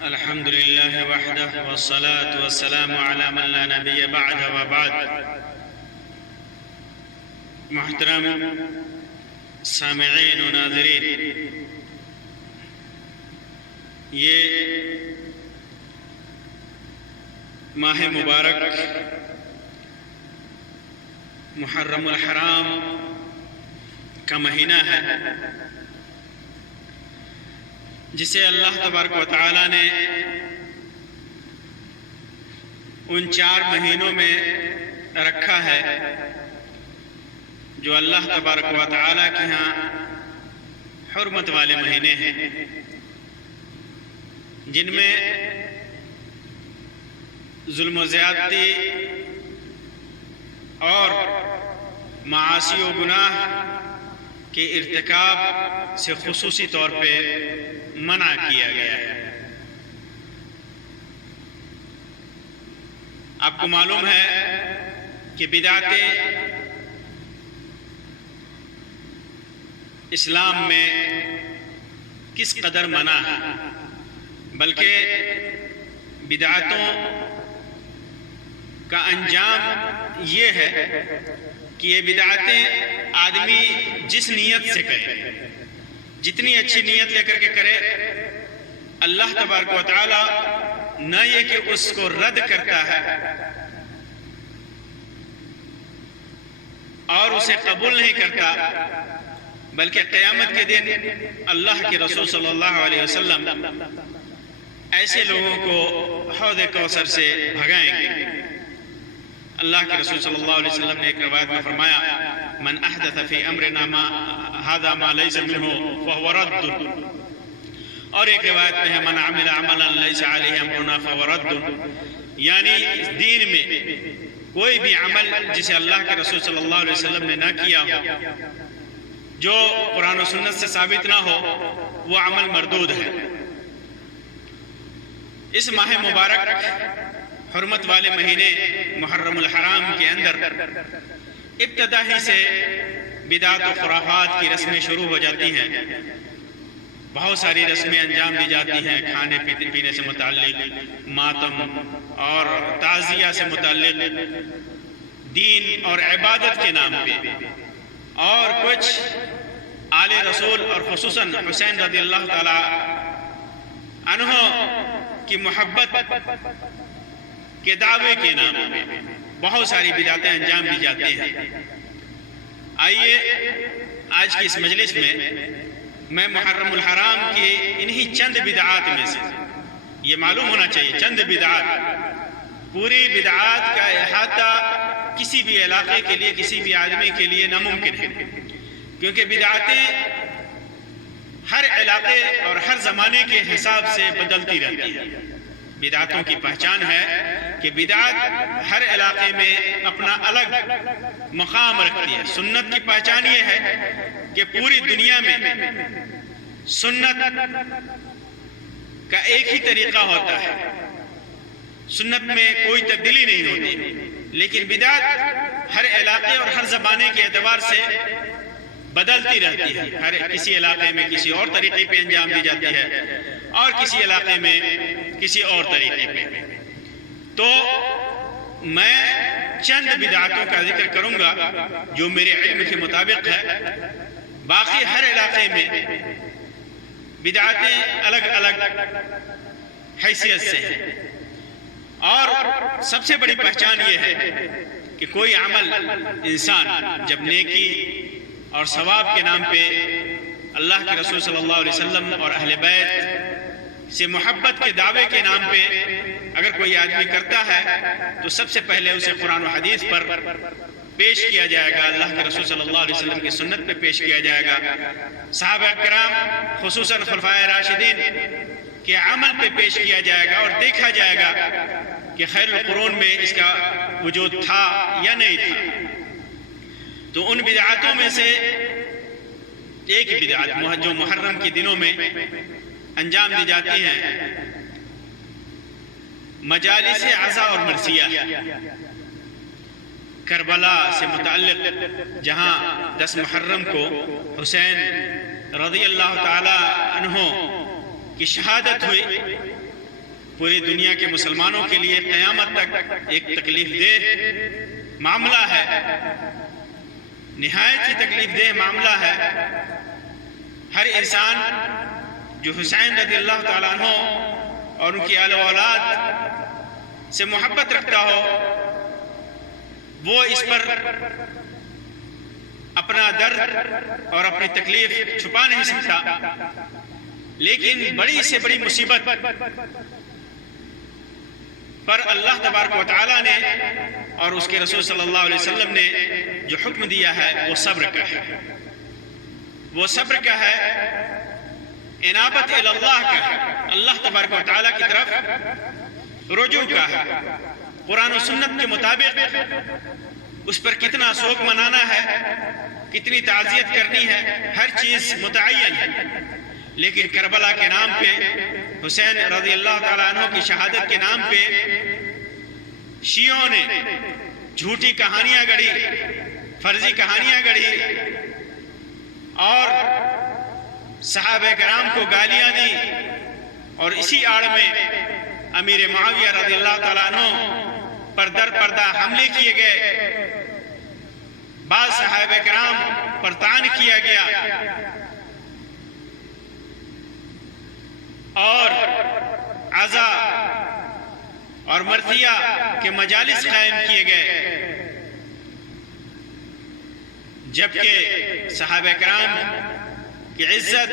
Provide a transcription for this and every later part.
الحمد لله وحده والصلاة والسلام على من لا نبي بعده وبعد. محترم سامعین و ناظرین، یہ ماہ مبارک محرم الحرام کا مہینہ ہے، جسے اللہ تبارک و تعالیٰ نے ان 4 مہینوں میں رکھا ہے جو اللہ تبارک و تعالیٰ کے ہاں حرمت والے مہینے ہیں، جن میں ظلم و زیادتی اور معاصی و گناہ کے ارتکاب سے خصوصی طور پہ منع کیا گیا ہے۔ آپ کو معلوم ہے کہ بدعتیں اسلام میں کس قدر منع ہے، بلکہ بدعتوں کا انجام یہ ہے کہ یہ بدعتیں آدمی جس نیت سے کرے، جتنی اچھی نیت لے کر کے کرے، اللہ تبارک و تعالی نہ یہ کہ اس کو رد کرتا ہے اور اسے قبول نہیں کرتا، بلکہ قیامت کے دن اللہ کے رسول صلی اللہ علیہ وسلم ایسے لوگوں کو حوض کوثر سے بھگائیں گے۔ اللہ کے رسول صلی اللہ علیہ وسلم نے ایک روایت میں فرمایا، من احدث فی امرنا هذا ما ليس منه فهو رد، اور ایک روایت میں ہے من عمل عملا ليس عليه امرنا فهو رد، یعنی دین میں کوئی بھی عمل جسے اللہ کے رسول صلی اللہ علیہ وسلم نے نہ کیا ہو، جو قرآن و سنت سے ثابت نہ ہو، وہ عمل مردود ہے۔ اس ماہ مبارک حرمت والے مہینے محرم الحرام کے اندر ابتدا ہی سے بدعت و خرافات کی رسمیں شروع ہو جاتی ہیں، بہت ساری رسمیں انجام دی جاتی ہیں، کھانے پینے سے متعلق، ماتم اور تعزیہ سے متعلق، دین اور عبادت کے نام پہ، اور کچھ آل رسول اور خصوصاً حسین رضی اللہ تعالی عنہ کی محبت کے دعوے کے نام پہ بہت ساری بدعتیں انجام دی جاتی ہیں۔ آئیے آج کی اس مجلس میں محرم الحرام کی انہی چند بدعات میں سے، یہ معلوم ہونا چاہیے چند بدعات، پوری بدعات کا احاطہ کسی بھی علاقے کے لیے، کسی بھی آدمی کے لیے ناممکن ہے، کیونکہ بدعتیں ہر علاقے اور ہر زمانے کے حساب سے بدلتی رہتی ہیں۔ بدعتوں کی پہچان ہے کہ بدعت ہر علاقے میں اپنا الگ مقام رکھتی ہے۔ سنت کی پہچان یہ ہے کہ پوری دنیا میں سنت کا ایک ہی طریقہ ہوتا ہے، سنت میں کوئی تبدیلی نہیں ہوتی، لیکن بدعت ہر علاقے اور ہر زمانے کے اعتبار سے بدلتی رہتی ہے، ہر کسی علاقے میں کسی اور طریقے پہ انجام دی جاتی ہے اور کسی علاقے میں کسی اور طریقے پہ۔ تو میں چند بدعتوں کا ذکر کروں گا جو میرے علم کے مطابق ہے، باقی ہر علاقے میں بدعتیں الگ الگ حیثیت سے ہیں، اور سب سے بڑی پہچان یہ ہے کہ کوئی عمل انسان جب نیکی اور ثواب کے نام پہ اللہ کے رسول صلی اللہ علیہ وسلم اور اہل بیت سے محبت کے دعوے کے نام پہ اگر کوئی آدمی کرتا ہے تو سب سے پہلے اسے قرآن و حدیث پر پیش کیا جائے گا، اللہ کے رسول صلی اللہ علیہ وسلم کی سنت پہ پیش کیا جائے گا، صحابہ کرام خصوصاً خلفائے راشدین کے عمل پہ پیش کیا جائے گا، اور دیکھا جائے گا کہ خیر القرون میں اس کا وجود تھا یا نہیں تھا۔ تو ان بدعاتوں میں سے ایک بدعت جو محرم کے دنوں میں انجام دی جاتی ہیں، مجالس عزا اور مرثیہ، کربلا سے متعلق جہاں 10 محرم کو حسین رضی اللہ تعالی عنہ کی شہادت ہوئی، پوری دنیا کے مسلمانوں کے لیے قیامت تک ایک تکلیف دہ معاملہ ہے، نہایت ہی تکلیف دہ معاملہ ہے۔ ہر انسان جو حسین رضی اللہ تعالیٰ عنہ اور ان کی آل و اولاد سے محبت رکھتا ہو، وہ اس پر اپنا درد اور اپنی تکلیف چھپا نہیں سکتا، لیکن بڑی سے بڑی مصیبت پر اللہ تبارک و تعالیٰ نے اور اس کے رسول صلی اللہ علیہ وسلم نے جو حکم دیا ہے وہ صبر کا ہے، وہ صبر کا ہے، انابت الی اللہ کا ہے، اللہ تبارک و تعالیٰ کی طرف رجوع کا ہے۔ قرآن و سنت کے مطابق اس پر کتنا شوق منانا ہے، کتنی تعزیت کرنی ہے، ہر چیز متعین ہے، لیکن کربلا کے نام پہ، حسین رضی اللہ تعالیٰ عنہ کی شہادت کے نام پہ شیعوں نے جھوٹی کہانیاں گڑھی، فرضی کہانیاں گڑھی اور صحابہ کرام کو گالیاں دی، اور اسی آڑ میں امیر معاویہ رضی اللہ تعالیٰ عنہ پر در پردہ حملے کیے گئے، بعض صحابہ کرام پر طعن کیا گیا اور عزا اور مرثیہ کے مجالس قائم کیے گئے، جبکہ صحابہ کرام کی عزت،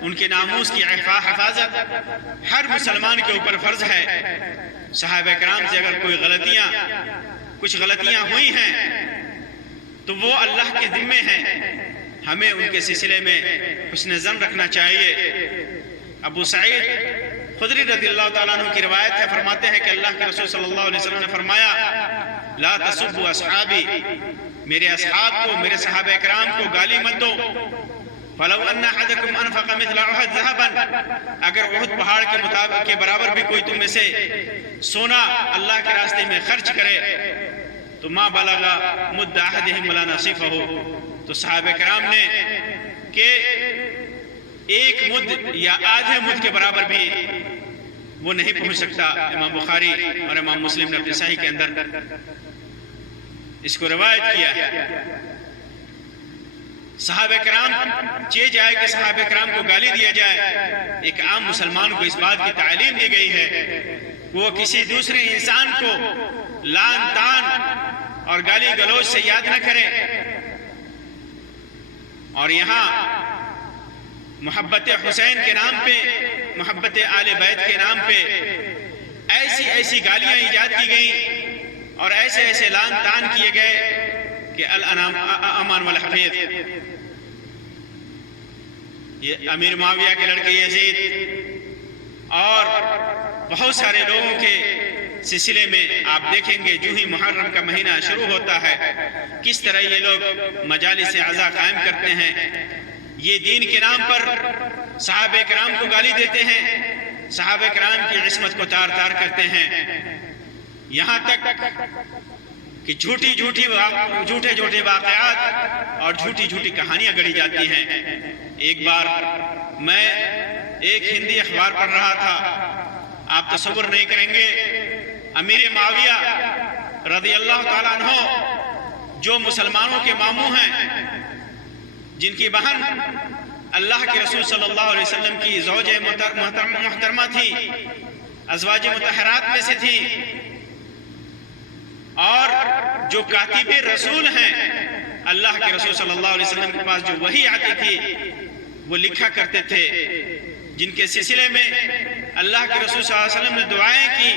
ان کے ناموس کی حفاظت ہر مسلمان کے اوپر فرض ہے۔ صحابہ کرام سے اگر کچھ غلطیاں ہوئی ہیں تو وہ اللہ کے ذمے ہیں، ہمیں ان کے سلسلے میں حسن ظن رکھنا چاہیے۔ ابو سعید خدری رضی اللہ تعالیٰ عنہ کی روایت ہے، فرماتے ہیں کہ اللہ کے رسول صلی اللہ علیہ وسلم نے فرمایا، لا تسبوا اصحابی، میرے اصحاب کو، میرے صحابہ کرام کو گالی مت دو۔ فلو ان احدکم انفق مثل احد ذهبا، اگر احد پہاڑ کے برابر بھی کوئی تم میں سے سونا اللہ کے راستے میں خرچ کرے تو ما بلغ مد احدہم ولا نصیفہ، تو صحابہ کرام نے کہ ایک مد یا آدھے مد کے برابر بھی وہ نہیں پہنچ سکتا۔ امام بخاری اور امام مسلم نے اپنے صحیح کے اندر اس کو روایت کیا ہے۔ صحابہ کرام چاہے جائے کہ صحابہ کرام کو گالی دیا جائے، ایک عام مسلمان کو اس بات کی تعلیم دی گئی ہے وہ کسی دوسرے انسان کو لعن طعن اور گالی گلوچ سے یاد نہ کرے، اور یہاں محبت حسین کے نام پہ، محبت آل بیت کے نام پہ ایسی گالیاں ایجاد کی گئیں اور ایسے لعن طعن کیے گئے کہ الامان والحفیظ، یہ امیر معاویہ کے لڑکے یزید اور بہت سارے لوگوں کے سلسلے میں آپ دیکھیں گے جو ہی محرم کا مہینہ شروع ہوتا ہے کس طرح یہ لوگ مجالس عزا قائم کرتے ہیں، یہ دین کے نام پر صحابہ کرام کو گالی دیتے ہیں، صحابہ کرام کی عصمت کو تار تار کرتے ہیں، یہاں تک کہ جھوٹے واقعات اور جھوٹی کہانیاں گڑھی جاتی ہیں۔ ایک بار میں ایک ہندی اخبار پڑھ رہا تھا، آپ تصور نہیں کریں گے، امیر معاویہ رضی اللہ تعالیٰ عنہ جو مسلمانوں کے ماموں ہیں، جن کی بہن اللہ کے رسول صلی اللہ علیہ وسلم کی زوج محترمہ تھی، ازواج مطہرات میں سے تھی، اور جو کاتب رسول ہیں، اللہ کے رسول صلی اللہ علیہ وسلم کے پاس جو وحی آتی تھی وہ لکھا کرتے تھے، جن کے سلسلے میں اللہ کے رسول صلی اللہ علیہ وسلم نے دعائیں کی،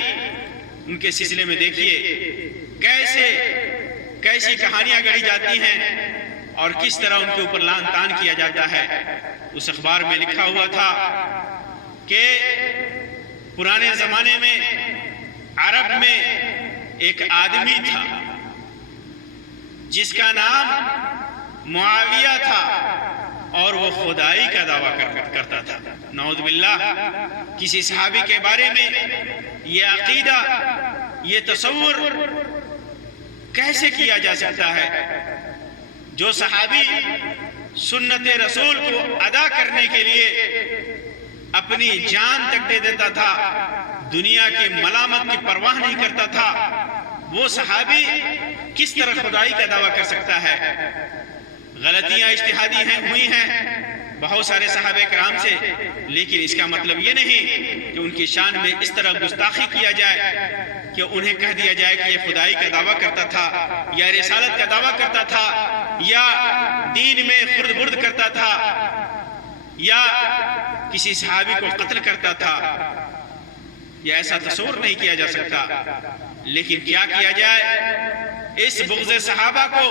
ان کے سلسلے میں دیکھیے کیسی کہانیاں گڑھی جاتی ہیں اور کس طرح ان کے اوپر لعن طعن کیا جاتا ہے۔ اس اخبار میں لکھا ہوا تھا کہ پرانے زمانے میں عرب میں ایک آدمی تھا جس کا نام معاویہ تھا اور وہ خدائی کا دعویٰ کرتا تھا۔ نعوذ باللہ، کسی صحابی کے بارے میں یہ عقیدہ، یہ تصور کیسے کیا جا سکتا ہے؟ جو صحابی سنت رسول کو ادا کرنے کے لیے اپنی جان تک دے دیتا تھا، دنیا کی ملامت کی پرواہ نہیں کرتا تھا، وہ صحابی کس طرح خدائی کا دعویٰ کر سکتا ہے؟ غلطیاں اجتہادی ہوئی ہیں بہت سارے صحابہ کرام سے، لیکن اس کا مطلب یہ نہیں کہ ان کی شان میں اس طرح گستاخی کیا جائے کہ انہیں کہہ دیا جائے کہ یہ خدائی کا دعویٰ کرتا تھا، یا رسالت کا دعویٰ کرتا تھا، یا دین میں خرد برد کرتا تھا، یا کسی صحابی کو قتل کرتا تھا۔ یہ ایسا تصور نہیں کیا جا سکتا، لیکن کیا کیا جائے اس بغض صحابہ کو،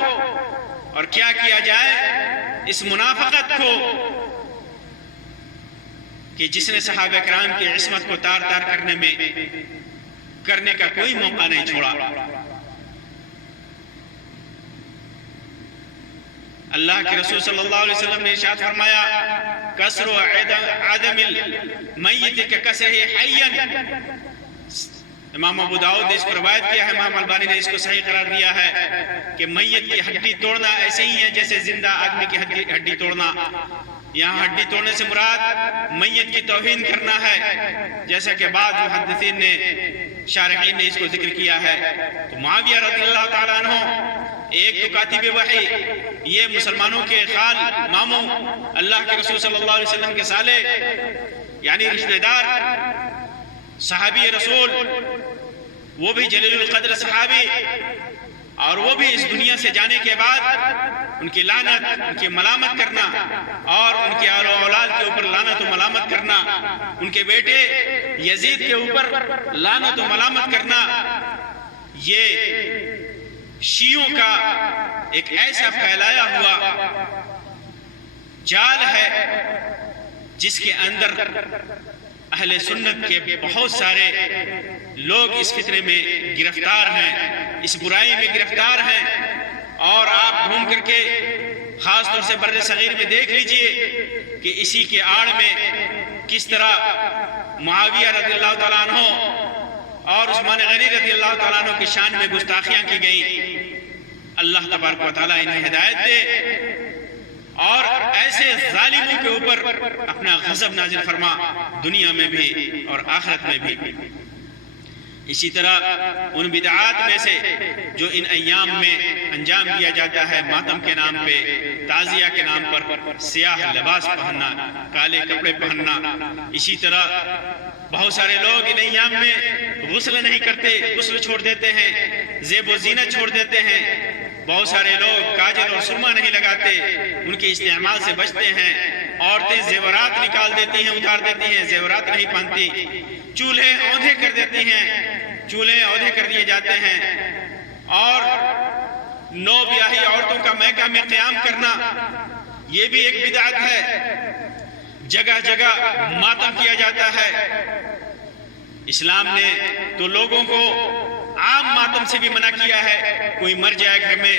اور کیا کیا جائے اس منافقت کو کہ جس نے صحابہ کرام کی عصمت کو تار تار کرنے کا کوئی موقع نہیں چھوڑا۔ اللہ کے رسول صلی اللہ علیہ وسلم نے ارشاد فرمایا، کسر عدم المیت ککسرہ حیا۔ امام ابو داؤد نے اس کو روایت کیا ہے، امام البانی نے اس کو صحیح قرار دیا ہے کہ میت کی ہڈی توڑنا ایسے ہی ہے جیسے زندہ آدمی کی ہڈی توڑنا۔ یہاں ہڈی توڑنے سے مراد میت کی توہین کرنا ہے، جیسا کہ بعض محدثین نے شارحین نے اس کو ذکر کیا ہے۔ تو معاویہ رضی اللہ تعالیٰ عنہ ایک تو کاتب وحی، یہ مسلمانوں کے خال ماموں، اللہ کے رسول صلی اللہ علیہ وسلم کے سالے یعنی رشتہ دار صحابی رسول، وہ بھی جلیل القدر صحابی، اور وہ بھی اس دنیا سے جانے کے بعد ان کی لعنت، ان کی ملامت کرنا، اور ان کے آل و اولاد کے اوپر لعنت و ملامت کرنا، ان کے بیٹے یزید کے اوپر لعنت و ملامت کرنا، یہ شیعوں کا ایک ایسا پھیلایا ہوا جال ہے جس کے اندر اہل سنت کے بہت سارے لوگ اس فتنے میں گرفتار ہیں، اس برائی میں گرفتار ہیں۔ اور آپ گھوم کر کے خاص طور سے بر صغیر میں دیکھ لیجئے کہ اسی کے آڑ میں کس طرح معاویہ رضی اللہ تعالیٰ عنہ اور عثمان غنی رضی اللہ تعالیٰ عنہ کی شان میں گستاخیاں کی گئیں۔ اللہ تبارک و تعالیٰ انہیں ہدایت دے اور ایسے ظالموں کے اوپر اپنا غضب نازل فرما، دنیا میں بھی اور آخرت میں بھی۔ اسی طرح ان بدعات میں سے جو ان ایام میں انجام دیا جاتا ہے، ماتم کے نام پہ، تعزیہ کے نام پر سیاہ لباس پہننا، کالے کپڑے پہننا۔ اسی طرح بہت سارے لوگ ان ایام میں غسل نہیں کرتے، غسل چھوڑ دیتے ہیں، زیب و زینت چھوڑ دیتے ہیں۔ بہت سارے لوگ کاجل اور سرما نہیں لگاتے، ان کے استعمال سے بچتے ہیں۔ عورتیں زیورات نکال دیتی ہیں، اتار دیتی ہیں، زیورات نہیں پہنتی۔ چولہے اودھے کر دیتی ہیں، چولہے اودھے کر دیے جاتے ہیں۔ اور نو بیاہی عورتوں کا میکہ میں قیام کرنا، یہ بھی ایک بدعت ہے۔ جگہ جگہ ماتم کیا جاتا ہے۔ اسلام نے تو لوگوں کو عام ماتم سے بھی منع کیا ہے۔ کوئی مر جائے گھر میں،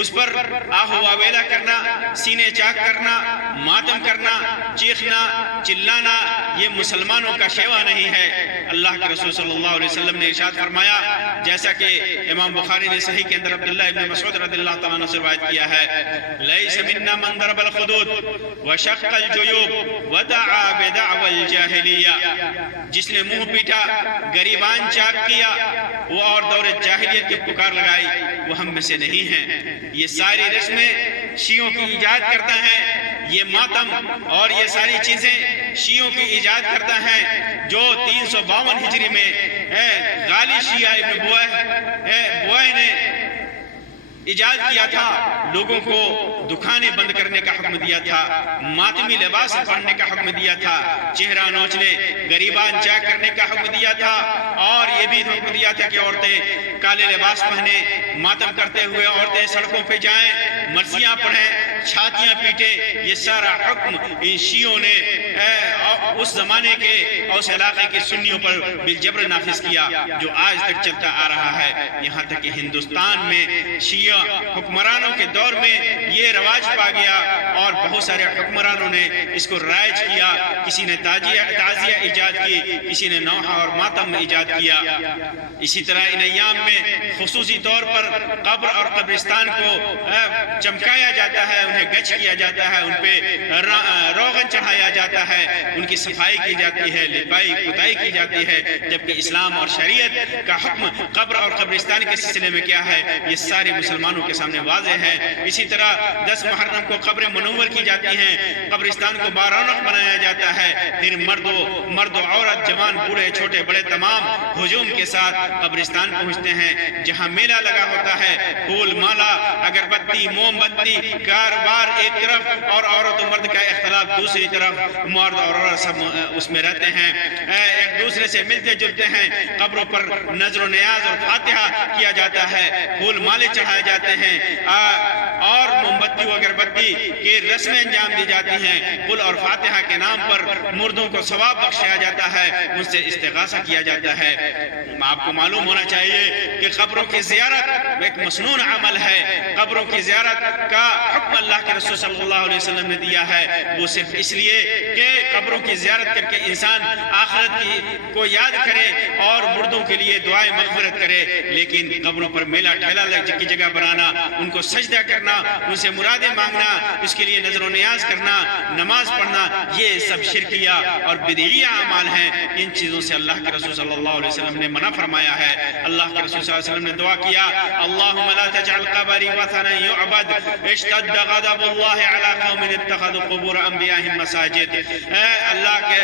اس پر آہو واویلا کرنا، سینے چاک کرنا، ماتم کرنا، چیخنا، چلانا، یہ مسلمانوں کا شیوا نہیں ہے۔ اللہ کے رسول صلی اللہ علیہ وسلم نے ارشاد فرمایا، جیسا کہ امام بخاری نے صحیح کے اندر عبداللہ ابن مسعود رضی اللہ تعالیٰ عنہ سے روایت کیا ہے، لیس منا من ضرب الخدود وشق الجیوب ودعا بدعوى الجاہلیہ۔ جس نے منہ پیٹا، گریبان چاک کیا، وہ اور دور جاہلیت کی پکار لگائی، وہ ہم میں سے نہیں ہیں۔ یہ ساری رسمیں شیعوں کی ایجاد کرتا ہے، یہ ماتم اور یہ ساری چیزیں شیعوں کی ایجاد کرتا ہے، جو 352 ہجری میں غالی شیعہ ابن بوئے نے ایجاد کیا تھا۔ لوگوں کو دکانیں بند کرنے کا حکم دیا تھا، ماتمی لباس پہننے کا حکم دیا تھا، چہرہ نوچنے، گریبان چاک کرنے کا حکم دیا تھا، اور یہ بھی حکم دیا تھا کہ عورتیں کالے لباس پہنے، ماتم کرتے ہوئے عورتیں سڑکوں پہ جائیں، مرثیاں پڑھیں، چھاتیاں پیٹیں۔ یہ سارا حکم ان شیعوں نے اس زمانے کے اوس علاقے کے سنیوں پر بالجبر نافذ کیا، جو آج تک چلتا آ رہا ہے۔ یہاں تک کہ ہندوستان میں شیعہ حکمرانوں کے دور میں یہ رواج پا گیا، اور بہت سارے حکمرانوں نے اس کو رائج کیا۔ کسی نے تعزیہ ایجاد کی، کسی نے نوحہ اور ماتم ایجاد کیا۔ اسی طرح ان ایام میں خصوصی طور پر قبر اور قبرستان کو چمکایا جاتا ہے، انہیں گچ کیا جاتا ہے، ان پہ روغن چڑھایا جاتا ہے، ان ان کی صفائی کی جاتی ہے، لپائی پتائی کی جاتی ہے، جبکہ اسلام اور شریعت کا حکم قبر اور قبرستان کے سلسلے میں کیا ہے یہ سارے مسلمانوں کے سامنے واضح ہے۔ اسی طرح 10 محرم کو قبر منور کی جاتی ہیں، قبرستان کو بارونق بنایا جاتا ہے، پھر مرد و عورت، جوان بوڑھے چھوٹے بڑے تمام ہجوم کے ساتھ قبرستان پہنچتے ہیں، جہاں میلہ لگا ہوتا ہے، پھول مالا اگربتی موم بتی کاروبار ایک طرف اور عورت و مرد کا اختلاف دوسری طرف، مرد اور عورت سب اس میں رہتے ہیں، ایک دوسرے سے ملتے جلتے ہیں، قبروں پر نظر و نیاز اور فاتحہ کیا جاتا ہے، پھول مالے چڑھائے جاتے ہیں اور موم بتی و اگربتی کی رسمیں انجام دی جاتی ہیں، پھول اور فاتحہ کے نام پر مردوں کو ثواب بخشایا جاتا ہے، ان سے استغاثہ کیا جاتا ہے۔ آپ کو معلوم ہونا چاہیے کہ قبروں کی زیارت ایک مسنون عمل ہے، قبروں کی زیارت کا حکم اللہ کے رسول صلی اللہ علیہ وسلم نے دیا ہے، وہ صرف اس لیے کہ قبروں کی زیارت کر کے انسان آخرت کو یاد کرے اور مردوں کے لیے دعائیں مغفرت کرے، لیکن قبروں پر میلہ ٹھیلا کی جگہ بنانا، ان کو سجدہ کرنا، ان سے مرادیں مانگنا، اس کے لیے نظر و نیاز کرنا، نماز پڑھنا، یہ سب شرکیہ اور بدعیہ اعمال ہیں۔ ان چیزوں سے اللہ کے رسول صلی اللہ علیہ وسلم نے منع فرمایا ہے۔ اللہ کے رسول صلی اللہ علیہ وسلم نے دعا کیا، اللہم لا تجعل قبری وثنا یعبد اشتد غضب اللہ علی قوم اتخذوا قبور انبیائہم مساجد۔ اللہ کے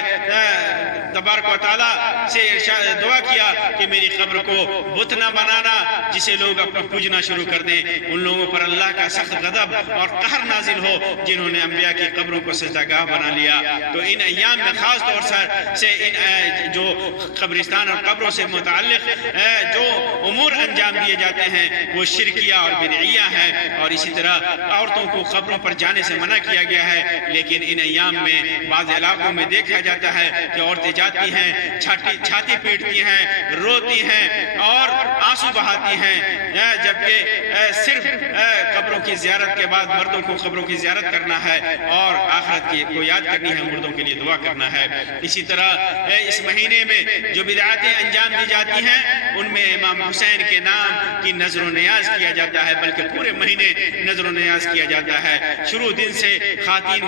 تبارک و تعالیٰ سے دعا کیا کہ میری قبر کو بت نہ بنانا جسے لوگ اپنا پوجنا شروع کر دیں، ان لوگوں پر اللہ کا سخت غضب اور قہر نازل ہو جنہوں نے انبیاء کی قبروں کو سجدہ گاہ بنا لیا۔ تو ان ایام میں خاص طور سے ان جو قبرستان اور قبروں سے متعلق جو امور انجام دیے جاتے ہیں وہ شرکیہ اور بدعیہ ہیں، اور اسی طرح عورتوں کو قبروں پر جانے سے منع کیا گیا ہے، لیکن ان ایام میں بعض علاقوں میں دیکھا جاتا ہے کہ عورتیں جاتی ہیں، چھاتی پیٹتی ہیں، روتی ہیں اور آنسو بہاتی ہیں، جبکہ صرف قبروں کی زیارت کے بعد مردوں کو قبروں کی زیارت کرنا ہے اور آخرت کو یاد کرنی ہے، مردوں کے لیے دعا کرنا ہے۔ اسی طرح اس مہینے میں جو بدعاتیں انجام دی جاتی ہیں ان میں امام حسین کے نام کی نظر و نیاز کیا جاتا ہے، بلکہ پورے مہینے نظر و نیاز کیا جاتا ہے۔ شروع دن سے خواتین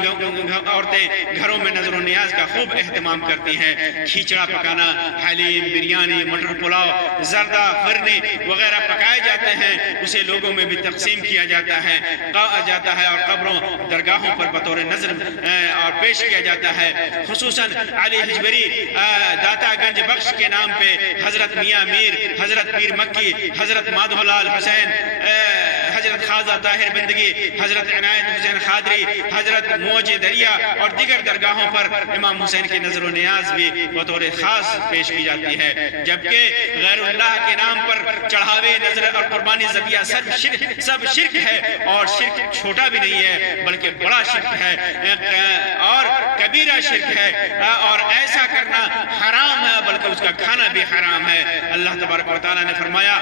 عورتیں گھروں میں نظر و نیاز کا خوب اہتمام کرتی ہیں، کھچڑا پکانا، حلیم، بریانی، مٹر پلاؤ، زردہ، فرنی وغیرہ پکائے جاتے ہیں، اسے لوگوں میں بھی تقسیم کیا جاتا ہے اور قبروں درگاہوں پر بطور نظر اور پیش کیا جاتا ہے۔ خصوصاً علی حجویری داتا گنج بخش کے نام پہ حضرت میاں میر، حضرت پیر مکی، حضرت مادھو لال حسین، حضرت خواجہ طاہر بندگی، حضرت عنایت حسین خادری، حضرت موج دریا اور دیگر درگاہوں پر امام حسین کی نظر و نیاز بھی بطور خاص پیش کی جاتی ہے، جبکہ غیر اللہ کے نام پر چڑھاوے، نظر اور قربانی ذبیحہ سب شرک ہے، اور شرک چھوٹا بھی نہیں ہے بلکہ بڑا شرک ہے اور کبیرہ شرک ہے، اور ایسا کرنا حرام ہے بلکہ اس کا کھانا بھی حرام ہے۔ اللہ تبارک و تعالیٰ نے فرمایا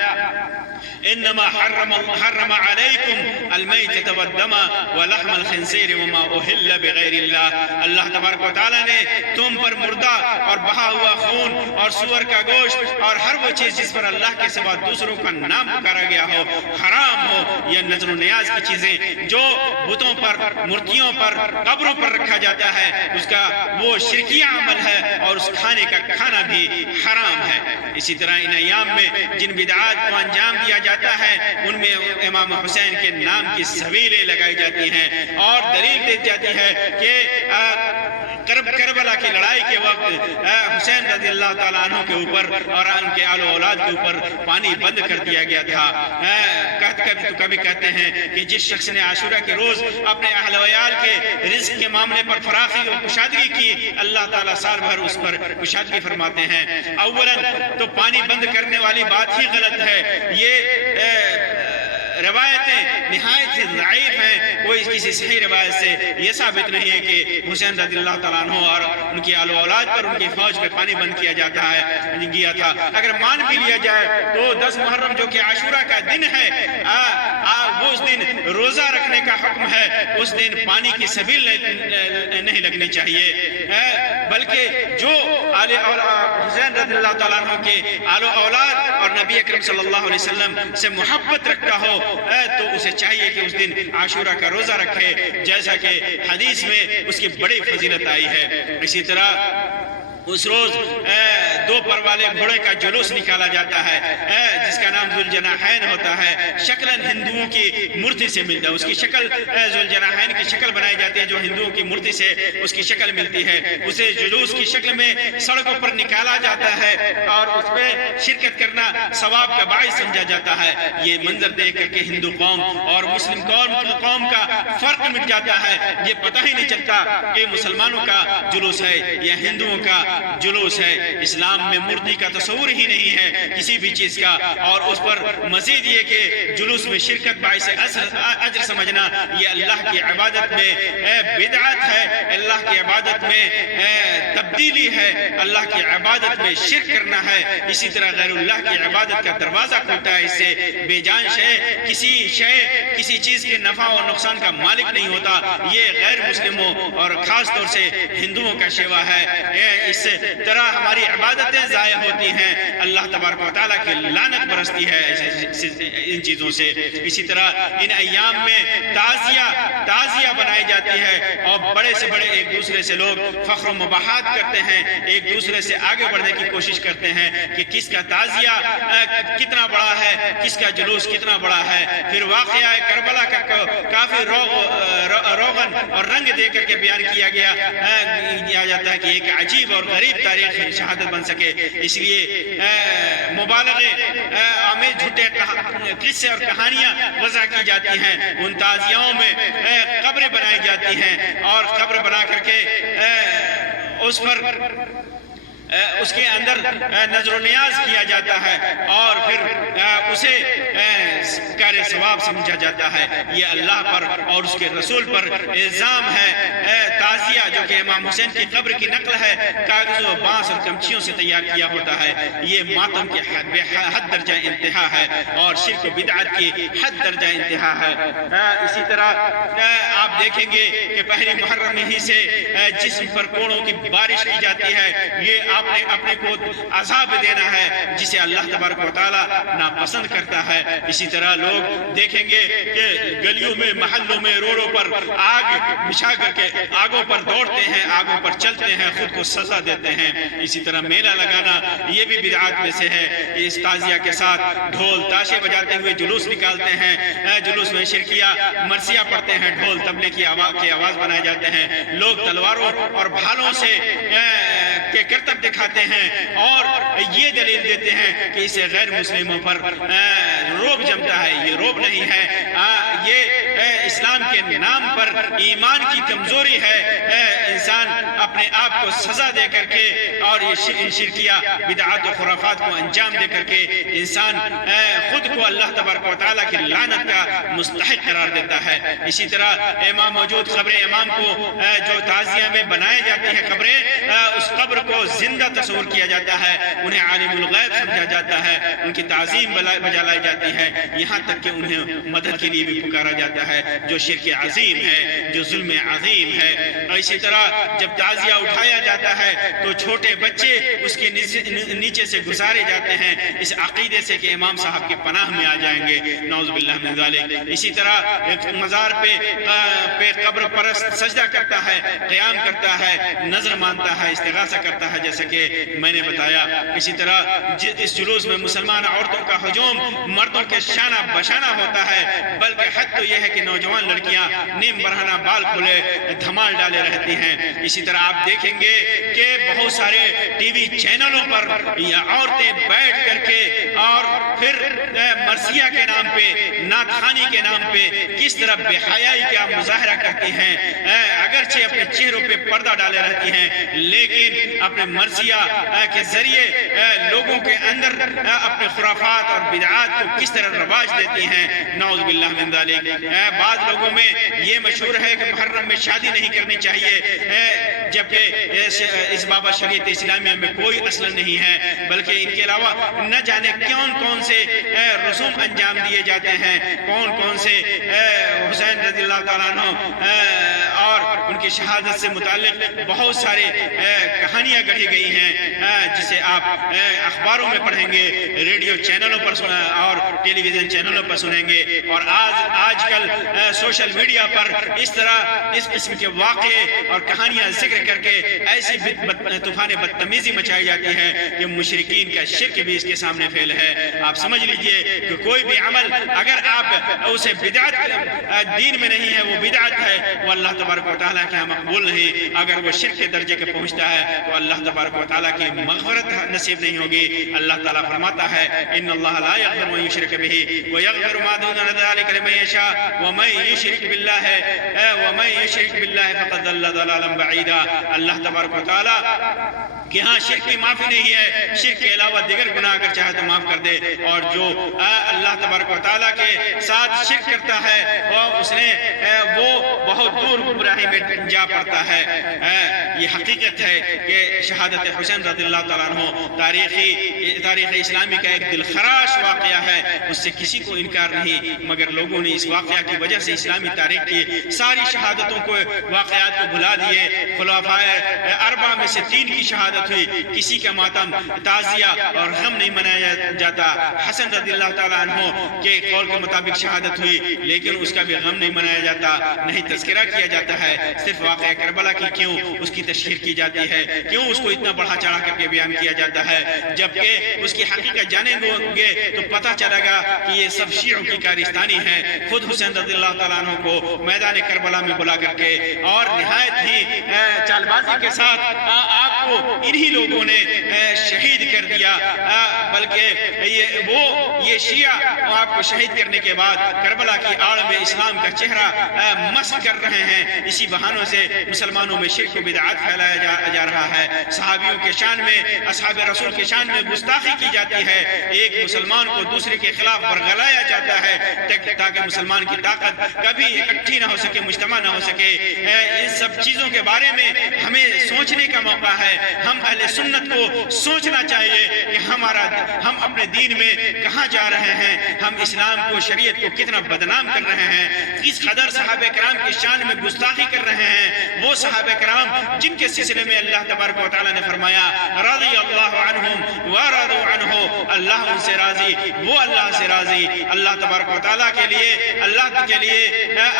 انما حرم علیکم المیتۃ والدم ولحم الخنزیر وما اہل بغیر اللہ۔ اللہ تبارک و تعالیٰ نے تم پر مردہ اور بہا ہوا خون اور سور کا گوشت اور ہر وہ چیز جس پر اللہ کے سوا دوسروں کا نام پکارا گیا ہو حرام ہو، یا نظر و نیاز کی چیزیں جو بتوں پر، مورتیوں پر، قبروں پر رکھا جاتا ہے اس کا وہ شرکیہ عمل ہے اور اس کھانے کا کھانا بھی حرام ہے۔ اسی طرح ان ایام میں جن بدعات کو انجام دیا جاتا ہے ان میں امام حسین کے نام کی سویلیں لگائی جاتی ہیں اور دلیل دی جاتی ہے کہ کربلا کی لڑائی کے وقت حسین رضی اللہ تعالیٰ عنہ کے اوپر اور ان کے آل و اولاد کے اوپر پانی بند کر دیا گیا تھا۔ کبھی کہتے ہیں کہ جس شخص نے عاشورہ کے روز اپنے اہل و عیال کے رزق کے معاملے پر فراخی و کشادگی کی، اللہ تعالیٰ سال بھر اس پر کشادگی فرماتے ہیں۔ اولاً تو پانی بند کرنے والی بات ہی غلط ہے، یہ روایتیں نہایت سے ضعیف ہیں، کوئی کسی صحیح روایت سے یہ ثابت نہیں ہے کہ حسین رضی اللہ تعالیٰ عنہ اور ان کی آل و اولاد پر ان کی فوج پہ پانی بند کیا جاتا ہے گیا تھا۔ اگر مان بھی لیا جائے تو 10 محرم جو کہ عاشورہ کا دن ہے وہ اس دن روزہ رکھنے کا حکم ہے، اس دن پانی کی سبیل نہیں لگنی چاہیے، بلکہ جو حسین رضی اللہ تعالیٰ عنہ کے آل و اولاد اور نبی اکرم صلی اللہ علیہ وسلم سے محبت رکھتا ہو تو اسے چاہیے کہ اس دن عاشورہ کا روزہ رکھے، جیسا کہ حدیث میں اس کی بڑی فضیلت آئی ہے۔ اسی طرح اس روز دو پر والے گھوڑے کا جلوس نکالا جاتا ہے جس کا نام ذوالجناحین ہوتا ہے، شکلاً ہندوؤں کی مورتی سے ملتا ہے، اس کی شکل ذوالجناحین کی شکل بنائی جاتی ہے جو ہندوؤں کی مورتی سے اس کی شکل ملتی ہے، اسے جلوس کی شکل میں سڑکوں پر نکالا جاتا ہے اور اس میں شرکت کرنا ثواب کا باعث سمجھا جاتا ہے۔ یہ منظر دیکھ کر کے ہندو قوم اور مسلم قوم کا فرق مٹ جاتا ہے، یہ پتہ ہی نہیں چلتا کہ مسلمانوں کا جلوس ہے یا ہندوؤں کا جلوس ہے۔ اسلام میں مردی کا تصور ہی نہیں ہے کسی بھی چیز کا، اور اس پر مزید یہ کہ جلوس میں شرکت باعث اجر سمجھنا یہ اللہ کی عبادت میں بدعت ہے، اللہ کی عبادت میں تبدیلی ہے، اللہ کی عبادت میں شرک کرنا ہے۔ اسی طرح غیر اللہ کی عبادت کا دروازہ کھلتا ہے، اس سے بے جان کسی چیز کے نفع اور نقصان کا مالک نہیں ہوتا۔ یہ غیر مسلموں اور خاص طور سے ہندوؤں کا شیوا ہے۔ اس طرح ہماری عبادتیں ضائع ہوتی ہیں، اللہ تبارک و تعالیٰ کی لعنت برستی ہے ان چیزوں سے۔ اسی طرح ان ایام میں تعزیہ بنائی جاتی ہے اور بڑے سے بڑے ایک دوسرے سے لوگ فخر و مباحات کرتے ہیں، ایک دوسرے سے آگے بڑھنے کی کوشش کرتے ہیں کہ کس کا تعزیہ کتنا بڑا ہے، کس کا جلوس کتنا بڑا ہے۔ پھر واقعہ کربلا کا کافی روغن اور رنگ دے کر کے بیان کیا جاتا ہے کہ ایک عجیب اور غریب تاریخ شہادت بن سکے، اس لیے مبالغے آمیز جھوٹے قصے اور کہانیاں وضع کی جاتی ہیں۔ ان تعزیوں میں قبریں بنائی جاتی ہیں اور قبر بنا کر کے اس کے اندر نظر و نیاز کیا جاتا ہے اور پھر اسے کار ثواب سمجھا جاتا ہے۔ یہ اللہ پر اور اس کے رسول پر الزام ہے۔ تعزیہ جو کہ امام حسین کی قبر کی نقل ہے، کاغذوں، بانس اور کمچیوں سے تیار کیا ہوتا ہے، یہ ماتم کے حد درجہ انتہا ہے اور شرک و بدعت کی حد درجہ انتہا ہے۔ اسی طرح آپ دیکھیں گے کہ پہلی محرم ہی سے جسم پر کوڑوں کی بارش کی جاتی ہے، یہ آپ نے اپنے کو عذاب دینا ہے جسے اللہ تبارک و تعالیٰ ناپسند کرتا ہے۔ اسی طرح لوگ دیکھیں گے کہ گلیوں میں، محلوں میں، روڈوں پر آگ بچھا کر کے آگوں پر دوڑتے ہیں، آگوں پر چلتے ہیں، خود کو سزا دیتے ہیں۔ اسی طرح میلہ لگانا یہ بھی بدعات میں سے ہے۔ اس تعزیہ کے ساتھ ڈھول تاشے بجاتے ہوئے جلوس نکالتے ہیں، جلوس میں شرکیہ مرثیہ پڑھتے ہیں، ڈھول تبلے کی آواز بنائے جاتے ہیں، لوگ تلواروں اور بھالوں سے کے کرتب دکھاتے ہیں اور یہ دلیل دیتے ہیں کہ اسے غیر مسلموں پر روب جمتا ہے۔ یہ روب نہیں ہے، یہ اسلام کے نام پر ایمان کی کمزوری ہے۔ انسان اپنے آپ کو سزا دے کر کے اور یہ شرکیہ بدعات و خرافات کو انجام دے کر کے انسان خود کو اللہ تبارک و تعالیٰ کی لعنت کا مستحق قرار دیتا ہے۔ اسی طرح امام موجود قبر امام کو جو تعزیہ میں بنائے جاتی ہیں قبریں، اس قبر کو زندہ تصور کیا جاتا ہے، انہیں عالم الغیب سمجھا جاتا ہے، ان کی تعظیم بجا لائی جاتی ہے، یہاں تک کہ انہیں مدد کے لیے بھی پکارا جاتا ہے، جو شرک عظیم ہے، جو ظلم عظیم ہے۔ اور اسی طرح جب تعزیہ اٹھایا جاتا ہے تو چھوٹے بچے اس کے نیچے سے گزارے جاتے ہیں اس عقیدے سے کہ امام صاحب کی پناہ میں آ جائیں گے، نعوذ باللہ من ذالک۔ اسی طرح ایک مزار پہ قبر پرست سجدہ کرتا ہے، قیام کرتا ہے، نظر مانتا ہے، استغاثہ کرتا ہے، جیسا کہ میں نے بتایا۔ اسی طرح اس جلوس میں مسلمان عورتوں کا ہجوم مردوں کے شانہ بشانہ ہوتا ہے، بلکہ حد تو یہ ہے کہ نوجوان لڑکیاں نیم برہنہ بال کھلے دھمال ڈالے رہتی ہیں۔ اسی طرح آپ دیکھیں گے کہ بہت سارے ٹی وی چینلوں پر عورتیں بیٹھ کر کے اور پھر مرثیہ کے نام پہ، نعت خوانی کے نام پہ کس طرح بے حیائی کا مظاہرہ کرتی ہیں، اگرچہ اپنے چہروں پہ پردہ ڈالے رہتی ہیں لیکن اپنے مرثیہ کے ذریعے لوگوں کے اندر اپنے خرافات اور بدعات کو کس طرح رواج دیتی ہیں، نعوذ باللہ من ذالک۔ بعض لوگوں میں یہ مشہور ہے کہ محرم میں شادی نہیں کرنی چاہیے، جبکہ اس بابا شریعت اسلامیہ میں کوئی اصل نہیں ہے، بلکہ ان کے علاوہ نہ جانے کون سے رسوم انجام دیے جاتے ہیں، کون سے حسین رضی اللہ تعالیٰ عنہ اور ان کی شہادت سے متعلق بہت سارے کہانیاں گڑھی گئی ہیں جسے آپ اخباروں میں پڑھیں گے، ریڈیو چینلوں پر اور ٹیلی ویژن چینلوں پر سنیں گے، اور آج کل سوشل میڈیا پر اس طرح اس قسم کے واقعے اور کہانیاں ذکر کر کے ایسی طوفان بدتمیزی مچائی جاتی ہے کہ مشرکین کا شرک بھی اس کے سامنے فیل ہے۔ آپ سمجھ لیجئے کہ کوئی بھی عمل اگر آپ اسے بدعت دین میں نہیں ہے، وہ بدعت ہے، وہ اللہ تبارک و تعالیٰ کے مقبول نہیں۔ اگر وہ شرک کے درجے کے پہنچتا ہے تو اللہ تبارک و تعالیٰ کی مغفرت نصیب نہیں ہوگی۔ اللہ تعالیٰ فرماتا ہے ان اللہ لا یغفر ان یشرک بہ ویغفر ما دون ذلک لمن یشاء ومن یشرک باللہ فقد ضل ضلالا بعیدا۔ اللہ تبارک و تعالیٰ کہ ہاں شرک کی معافی نہیں ہے، شرک کے علاوہ دیگر گناہ اگر چاہے تو معاف کر دے، اور جو اللہ تبارک و تعالیٰ کے ساتھ شرک کرتا ہے وہ بہت دور گمراہی میں جا پڑتا ہے۔ یہ حقیقت ہے کہ شہادت حسین رضی اللہ تعالیٰ عنہ تاریخ اسلامی کا ایک دلخراش واقعہ ہے، اس سے کسی کو انکار نہیں، مگر لوگوں نے اس واقعہ کی وجہ سے اسلامی تاریخ کی ساری شہادتوں کو واقعات کو بھلا دیے۔ خلفائے اربعہ میں سے 3 کی شہادت ہوئی، کسی کا ماتم تعزیہ اور غم نہیں منایا جاتا۔ حسن رضی اللہ تعالیٰ عنہ کے قول کے مطابق شہادت ہوئی، لیکن اس کا بھی غم نہیں منایا جاتا، نہیں تذکرہ کیا جاتا ہے۔ صرف واقعہ کربلا کی کیوں اس کی تشہیر کی جاتی ہے، کیوں اس کو اتنا بڑھا چڑھا کر کے بیان کیا جاتا ہے، جبکہ اس کی حقیقت جانیں گے تو پتہ چلے گا کہ یہ سب شیعوں کی کارستانی ہے۔ خود حسین رضی اللہ تعالیٰ عنہ کو میدان کربلا میں بلا کر کے اور نہایت ہی چال بازی کے ساتھ آپ کو انہی لوگوں نے شہید کر دیا، بلکہ یہ شیعہ آپ کو شہید کرنے کے بعد کربلا کی آڑ میں اسلام کا چہرہ مسخ کر رہے ہیں۔ اسی بہانوں سے مسلمانوں میں شرک و بدعات پھیلایا جا رہا ہے، صحابیوں کے شان میں، اصحاب رسول کے شان میں گستاخی کی جاتی ہے، ایک مسلمان کو دوسرے کے خلاف برگلایا جاتا ہے تاکہ مسلمان کی طاقت کبھی اکٹھی نہ ہو سکے، مجتمع نہ ہو سکے۔ ان سب چیزوں کے بارے میں ہمیں سوچنے کا موقع ہے۔ ہم اہل سنت کو سوچنا چاہیے کہ ہم اپنے دین میں کہاں جا رہے ہیں، ہم اسلام کو، شریعت کو کتنا بدنام کر رہے ہیں، کس قدر صحابہ کرام کی شان میں گستاخی کر رہے ہیں۔ وہ صحابہ کرام جن کے سلسلے میں اللہ تبارک و تعالیٰ نے فرمایا رضی اللہ عنہم ورضوا عنہ، اللہ ان سے راضی، وہ اللہ سے راضی۔ اللہ تبارک و تعالیٰ کے لیے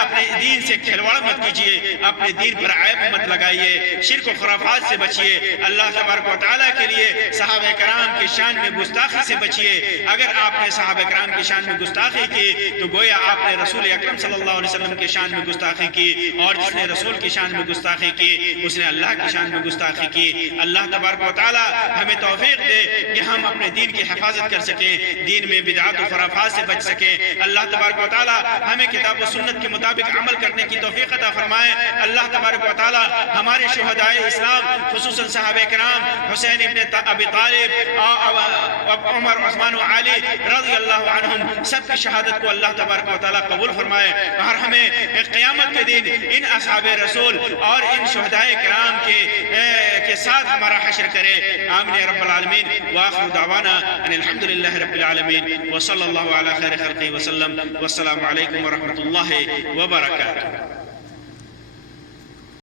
اپنے دین سے کھلواڑ مت کیجیے، اپنے دین پر عیب مت لگائیے، شرک و خرافات سے بچیے، اللہ تبارک و تعالیٰ کے لیے صحابہ کرام کی شان میں گستاخی سے بچیے۔ اگر آپ نے صحابہ کرام کی شان میں گستاخی کی تو گویا آپ نے رسول اکرم صلی اللہ علیہ وسلم کی شان میں گستاخی کی، اور جس نے رسول کی شان میں گستاخی کی اس نے اللہ کی شان میں گستاخی کی۔ اللہ تبارک و تعالیٰ ہمیں توفیق دے کہ ہم اپنے دین کی حفاظت کر سکیں، دین میں بدعات و خرافات سے بچ سکیں۔ اللہ تبارک و تعالیٰ ہمیں کتاب و سنت کے مطابق عمل کرنے کی توفیق عطا فرمائے۔ اللہ تبارک و تعالیٰ ہمارے شہدائے اسلام خصوصاً صحابہ کرام حسین ابن ابی طالب، عمر، عثمان و علی رضی اللہ عنہم سب کی شہادت کو اللہ تبارک و تعالیٰ قبول فرمائے، اور ہمیں قیامت کے دن ان اصحاب رسول اور ان شہدائے کرام کے ساتھ ہمارا حشر کرے۔ آمین یا رب العالمین۔ وآخر دعوانا ان الحمدللہ رب العالمین، وصلی اللہ علی خیر خلقہ وسلم، والسلام علیکم ورحمۃ اللہ وبرکاتہ۔